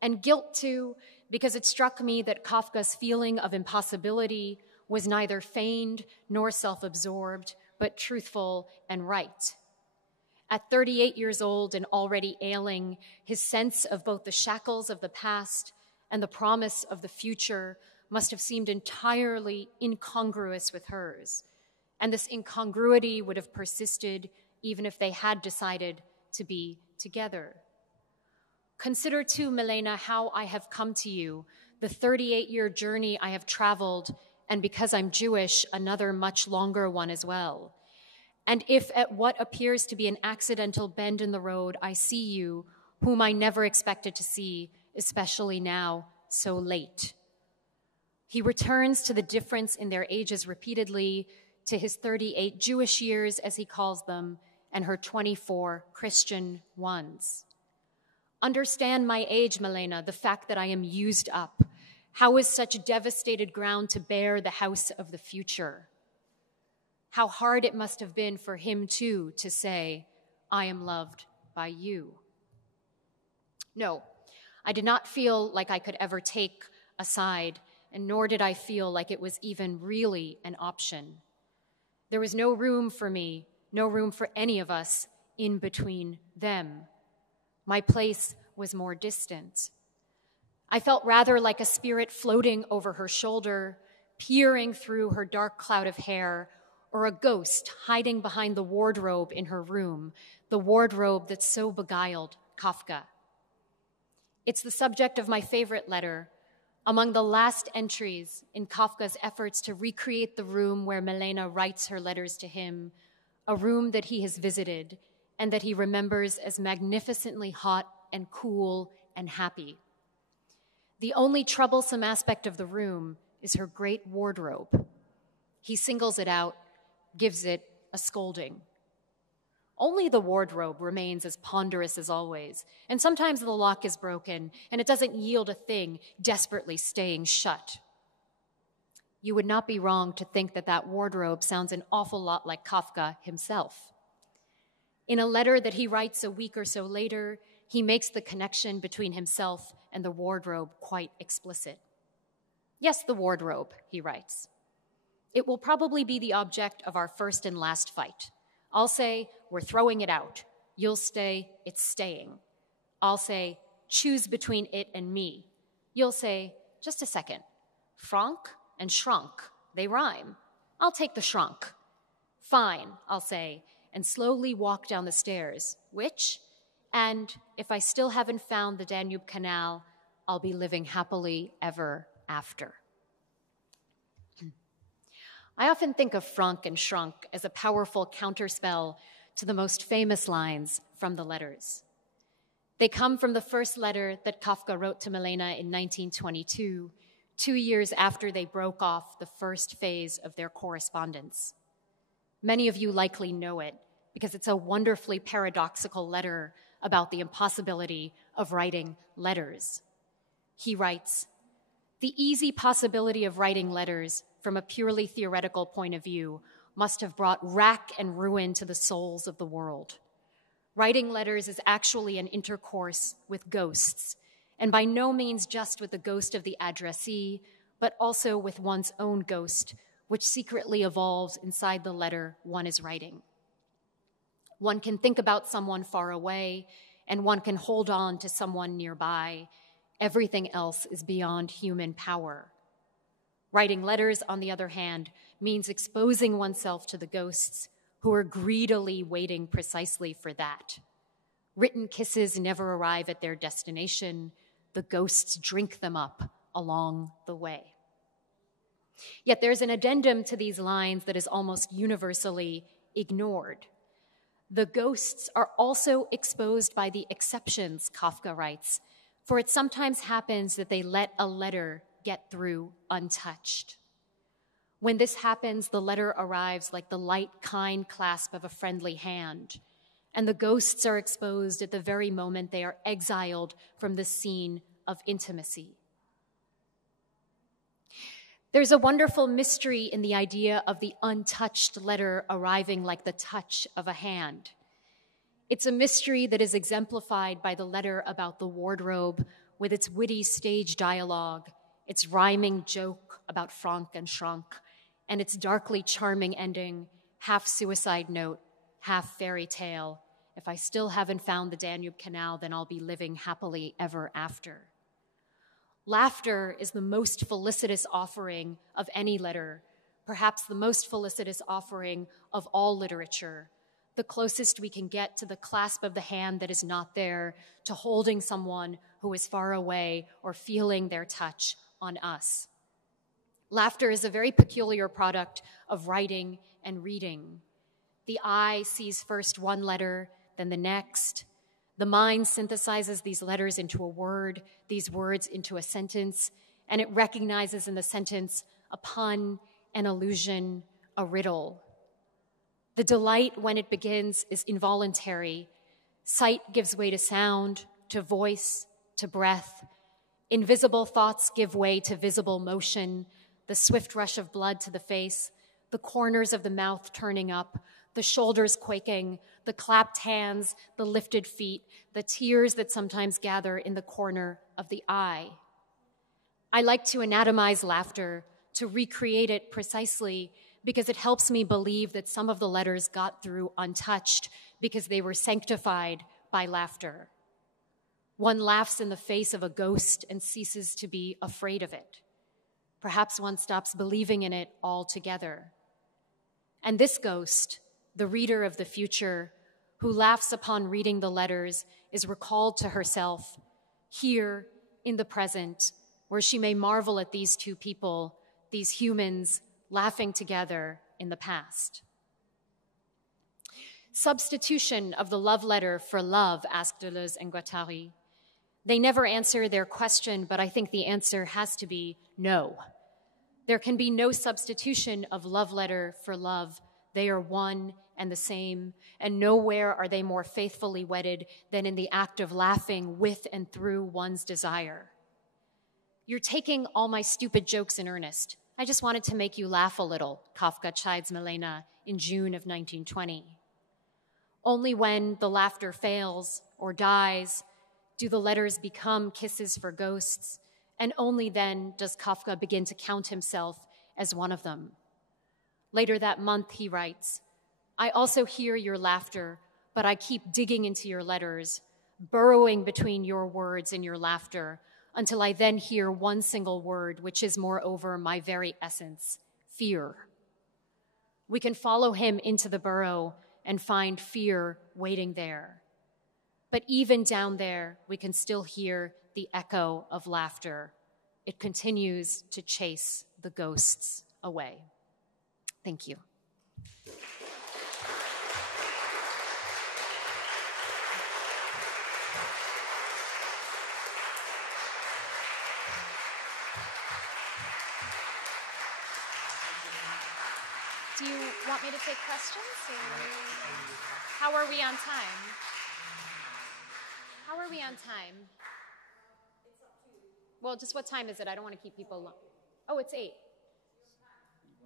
And guilt, too, because it struck me that Kafka's feeling of impossibility was neither feigned nor self-absorbed, but truthful and right. At 38 years old and already ailing, his sense of both the shackles of the past and the promise of the future must have seemed entirely incongruous with hers. And this incongruity would have persisted even if they had decided to be together. Consider too, Milena, how I have come to you, the 38-year journey I have traveled, and because I'm Jewish, another much longer one as well. And if at what appears to be an accidental bend in the road, I see you, whom I never expected to see, especially now, so late. He returns to the difference in their ages repeatedly, to his 38 Jewish years, as he calls them, and her 24 Christian ones. Understand my age, Milena, the fact that I am used up. How is such devastated ground to bear the house of the future? How hard it must have been for him, too, to say, "I am loved by you." No, I did not feel like I could ever take a side, and nor did I feel like it was even really an option. There was no room for me, no room for any of us in between them. My place was more distant. I felt rather like a spirit floating over her shoulder, peering through her dark cloud of hair, or a ghost hiding behind the wardrobe in her room, the wardrobe that so beguiled Kafka. It's the subject of my favorite letter, among the last entries in Kafka's efforts to recreate the room where Milena writes her letters to him, a room that he has visited and that he remembers as magnificently hot and cool and happy. The only troublesome aspect of the room is her great wardrobe. He singles it out, gives it a scolding. Only the wardrobe remains as ponderous as always, and sometimes the lock is broken, and it doesn't yield a thing, desperately staying shut. You would not be wrong to think that that wardrobe sounds an awful lot like Kafka himself. In a letter that he writes a week or so later, he makes the connection between himself and the wardrobe quite explicit. Yes, the wardrobe, he writes. It will probably be the object of our first and last fight. I'll say, we're throwing it out. You'll say, it's staying. I'll say, choose between it and me. You'll say, just a second. Frank and shrunk, they rhyme. I'll take the shrunk. Fine, I'll say, and slowly walk down the stairs, which, and if I still haven't found the Danube Canal, I'll be living happily ever after. I often think of Frank and Shrunk as a powerful counterspell to the most famous lines from the letters. They come from the first letter that Kafka wrote to Milena in 1922, 2 years after they broke off the first phase of their correspondence. Many of you likely know it because it's a wonderfully paradoxical letter about the impossibility of writing letters. He writes, "The easy possibility of writing letters from a purely theoretical point of view must have brought rack and ruin to the souls of the world. Writing letters is actually an intercourse with ghosts, and by no means just with the ghost of the addressee, but also with one's own ghost, which secretly evolves inside the letter one is writing. One can think about someone far away, and one can hold on to someone nearby. Everything else is beyond human power. Writing letters, on the other hand, means exposing oneself to the ghosts who are greedily waiting precisely for that. Written kisses never arrive at their destination. The ghosts drink them up along the way." Yet there's an addendum to these lines that is almost universally ignored. The ghosts are also exposed by the exceptions, Kafka writes, for it sometimes happens that they let a letter get through untouched. When this happens, the letter arrives like the light, kind clasp of a friendly hand, and the ghosts are exposed at the very moment they are exiled from the scene of intimacy. There's a wonderful mystery in the idea of the untouched letter arriving like the touch of a hand. It's a mystery that is exemplified by the letter about the wardrobe with its witty stage dialogue, its rhyming joke about Frank and Shrunk, and its darkly charming ending, half suicide note, half fairy tale. If I still haven't found the Danube Canal, then I'll be living happily ever after. Laughter is the most felicitous offering of any letter, perhaps the most felicitous offering of all literature, the closest we can get to the clasp of the hand that is not there, to holding someone who is far away or feeling their touch on us. Laughter is a very peculiar product of writing and reading. The eye sees first one letter, then the next. The mind synthesizes these letters into a word, these words into a sentence, and it recognizes in the sentence a pun, an allusion, a riddle. The delight when it begins is involuntary. Sight gives way to sound, to voice, to breath. Invisible thoughts give way to visible motion, the swift rush of blood to the face, the corners of the mouth turning up, the shoulders quaking, the clapped hands, the lifted feet, the tears that sometimes gather in the corner of the eye. I like to anatomize laughter, to recreate it precisely because it helps me believe that some of the letters got through untouched because they were sanctified by laughter. One laughs in the face of a ghost and ceases to be afraid of it. Perhaps one stops believing in it altogether. And this ghost, the reader of the future, who laughs upon reading the letters, is recalled to herself here in the present, where she may marvel at these two people, these humans, laughing together in the past. Substitution of the love letter for love, asked Deleuze and Guattari. They never answer their question, but I think the answer has to be no. There can be no substitution of love letter for love. They are one and the same, and nowhere are they more faithfully wedded than in the act of laughing with and through one's desire. You're taking all my stupid jokes in earnest. I just wanted to make you laugh a little, Kafka chides Milena in June of 1920. Only when the laughter fails or dies do the letters become kisses for ghosts, and only then does Kafka begin to count himself as one of them. Later that month, he writes, I also hear your laughter, but I keep digging into your letters, burrowing between your words and your laughter, until I then hear one single word, which is moreover my very essence, fear. We can follow him into the burrow, and find fear waiting there. But even down there, we can still hear the echo of laughter. It continues to chase the ghosts away. Thank you. Do you want me to take questions? How are we on time? How are we on time? Well, just what time is it? I don't want to keep people long. Oh, it's 8.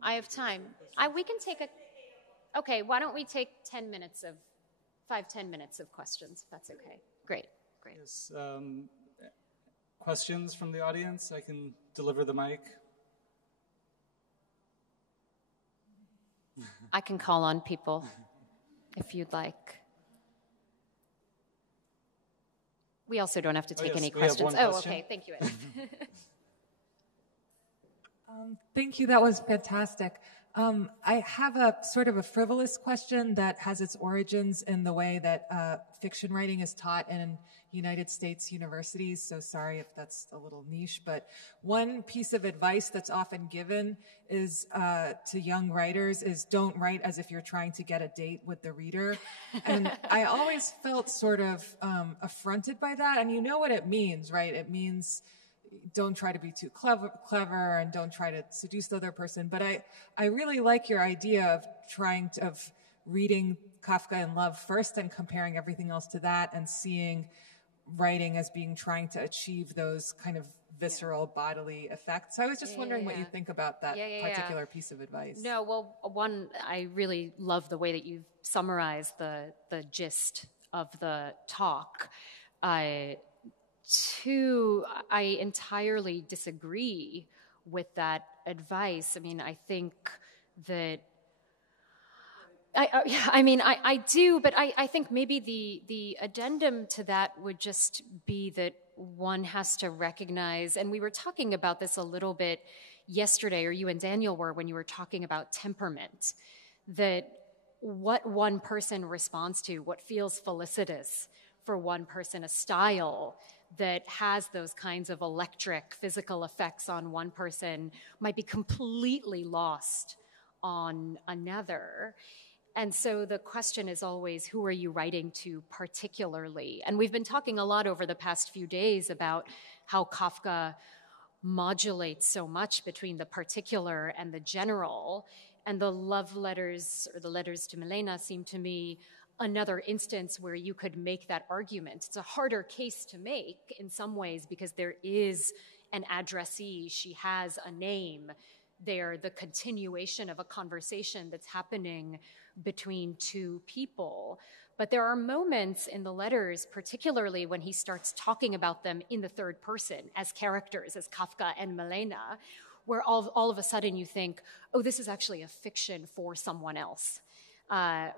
I have time. We can take okay, why don't we take 10 minutes of 10 minutes of questions, if that's okay. Great. Yes, questions from the audience? I can deliver the mic. I can call on people if you'd like. We also don't have to take any questions. Question. Okay. Thank you, Ed. Thank you. That was fantastic. I have a sort of a frivolous question that has its origins in the way that fiction writing is taught in United States universities. So sorry if that's a little niche, but one piece of advice that's often given is to young writers is don't write as if you're trying to get a date with the reader. And I always felt sort of affronted by that. And you know what it means, right? It means don't try to be too clever and don't try to seduce the other person. But I really like your idea of reading Kafka in love first and comparing everything else to that and seeing writing as being trying to achieve those kind of visceral bodily effects. So I was just wondering what you think about that particular piece of advice. No, well, one, I really love the way that you've summarized the gist of the talk. Two, I entirely disagree with that advice. I mean, I think that I do, but I think maybe the addendum to that would just be that one has to recognize, and we were talking about this a little bit yesterday, or you and Daniel were, when you were talking about temperament, that what one person responds to, what feels felicitous for one person, a style that has those kinds of electric physical effects on one person might be completely lost on another. And so the question is always, who are you writing to particularly? And we've been talking a lot over the past few days about how Kafka modulates so much between the particular and the general. And the love letters, or the letters to Milena, seem to me another instance where you could make that argument. It's a harder case to make in some ways because there is an addressee. She has a name. They're the continuation of a conversation that's happening between two people. But there are moments in the letters, particularly when he starts talking about them in the third person as characters, as Kafka and Milena, where all of a sudden you think, oh, this is actually a fiction for someone else.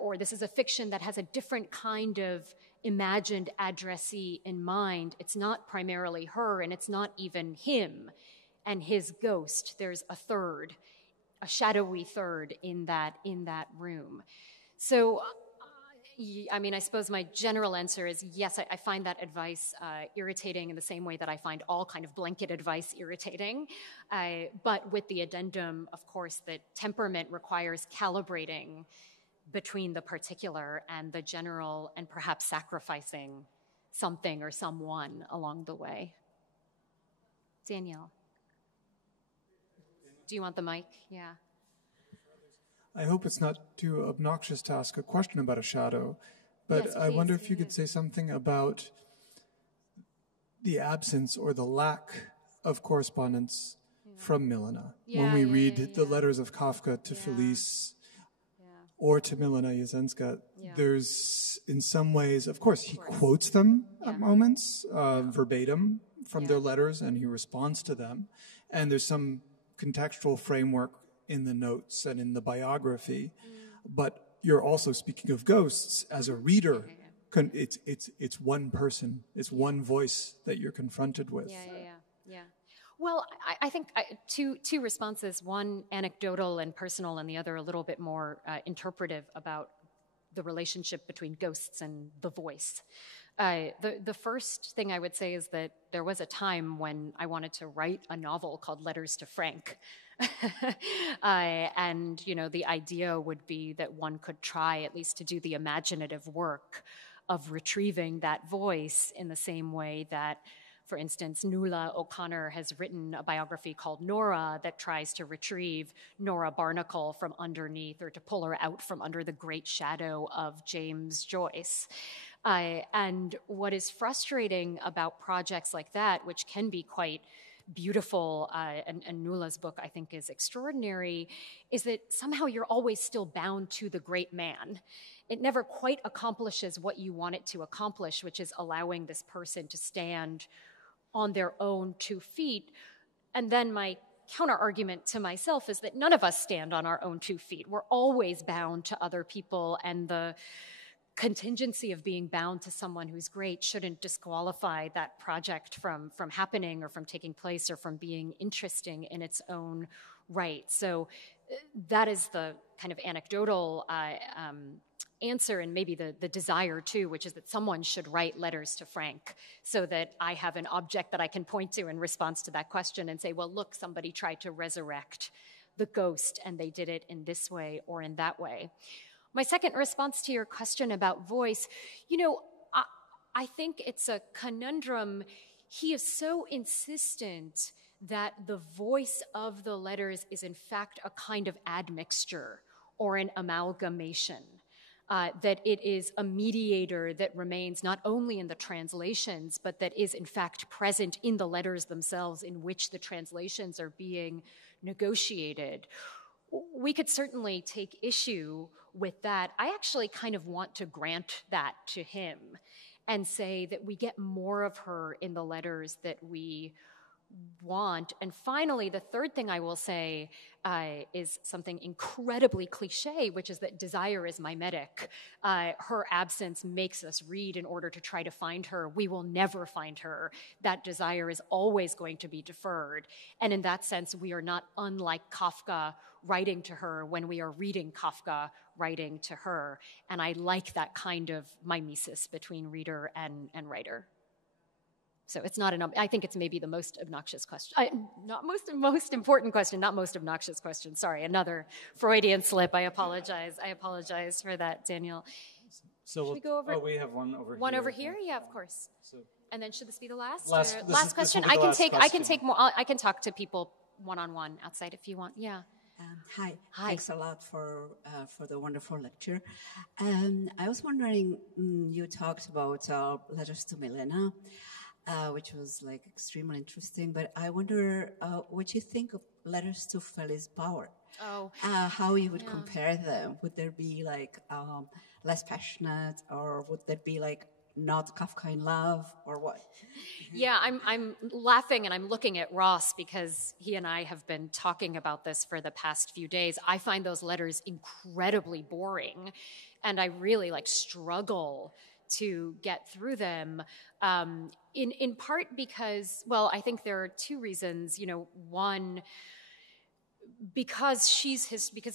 Or this is a fiction that has a different kind of imagined addressee in mind. It's not primarily her, and it's not even him and his ghost. There's a third, a shadowy third in that room. So, I mean, I suppose my general answer is yes, I find that advice irritating in the same way that I find all kind of blanket advice irritating, but with the addendum, of course, that temperament requires calibrating between the particular and the general, and perhaps sacrificing something or someone along the way. Danielle, do you want the mic? Yeah. I hope it's not too obnoxious to ask a question about a shadow, but yes, I wonder if you could say something about the absence or the lack of correspondence from Milena. When we read the letters of Kafka to Felice or to Milena Jasenska, there's, in some ways, of course, he quotes them at moments, verbatim from their letters, and he responds to them. And there's some contextual framework in the notes and in the biography. But you're also speaking of ghosts as a reader. It's one person, it's one voice that you're confronted with. Yeah. Well, I think two responses, one anecdotal and personal, and the other a little bit more interpretive about the relationship between ghosts and the voice. The first thing I would say is that there was a time when I wanted to write a novel called Letters to Frank. And, the idea would be that one could try at least to do the imaginative work of retrieving that voice in the same way that, for instance, Nuala O'Connor has written a biography called Nora that tries to retrieve Nora Barnacle from underneath, or to pull her out from under the great shadow of James Joyce. And what is frustrating about projects like that, which can be quite beautiful, and Nuala's book, I think, is extraordinary, is that somehow you're always still bound to the great man. It never quite accomplishes what you want it to accomplish, which is allowing this person to stand on their own 2 feet. And then my counter-argument to myself is that none of us stand on our own 2 feet. We're always bound to other people, and the contingency of being bound to someone who's great shouldn't disqualify that project from happening or from taking place or from being interesting in its own right. So that is the kind of anecdotal answer, and maybe the desire too, which is that someone should write Letters to Frank so that I have an object that I can point to in response to that question and say, well, look, somebody tried to resurrect the ghost and they did it in this way or in that way. My second response to your question about voice, I think it's a conundrum. He is so insistent that the voice of the letters is in fact a kind of admixture or an amalgamation, that it is a mediator that remains not only in the translations, but that is in fact present in the letters themselves in which the translations are being negotiated. We could certainly take issue with that. I actually kind of want to grant that to him and say that we get more of her in the letters that we want. And finally, the third thing I will say is something incredibly cliche, which is that desire is mimetic. Her absence makes us read in order to try to find her. We will never find her. That desire is always going to be deferred. And in that sense, we are not unlike Kafka writing to her when we are reading Kafka writing to her. And I like that kind of mimesis between reader and writer. So it's not I think it's maybe the most obnoxious question. Not most important question, not most obnoxious question. Sorry, another Freudian slip. I apologize for that, Daniel. So should we go over? Oh, we have one over here. One over here? Yeah, of course. So, and then should this be the last? Last question? I can take more. I can talk to people one-on-one outside if you want. Yeah. Hi. Thanks a lot for the wonderful lecture. I was wondering, you talked about Letters to Milena, which was extremely interesting. But I wonder what you think of Letters to Felice Bauer. Oh, how you would compare them? Would there be less passionate, or would there be not Kafka in love, or what? Yeah, I'm laughing and I'm looking at Ross because he and I have been talking about this for the past few days. I find those letters incredibly boring, and I really struggle to get through them. In part because, well, I think there are two reasons. One, because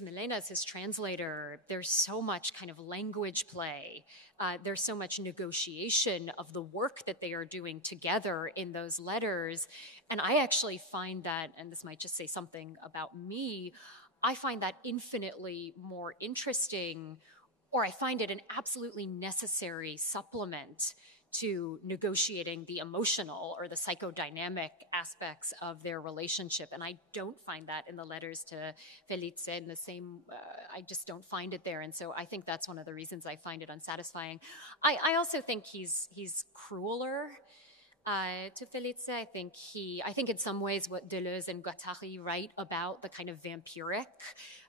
Milena is his translator, there's so much kind of language play. There's so much negotiation of the work that they are doing together in those letters. And I actually find that, and this might just say something about me, I find that infinitely more interesting, or I find it an absolutely necessary supplement to negotiating the emotional or the psychodynamic aspects of their relationship. And I don't find that in the letters to Felice in the same, I just don't find it there. And so I think that's one of the reasons I find it unsatisfying. I also think he's crueler to Felice. I think in some ways what Deleuze and Guattari write about the kind of vampiric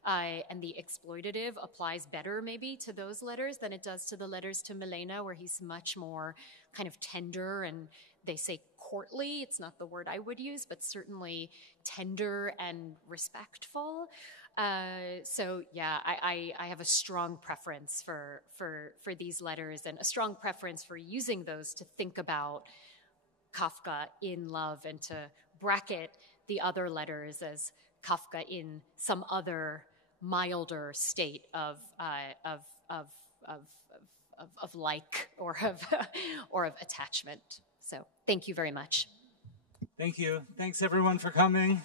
and the exploitative applies better maybe to those letters than it does to the letters to Milena, where he's much more kind of tender, and they say courtly. It's not the word I would use, but certainly tender and respectful. So yeah, I have a strong preference for these letters, and a strong preference for using those to think about Kafka in love, and to bracket the other letters as Kafka in some other milder state of like or of attachment. So thank you very much. Thank you. Thanks everyone for coming.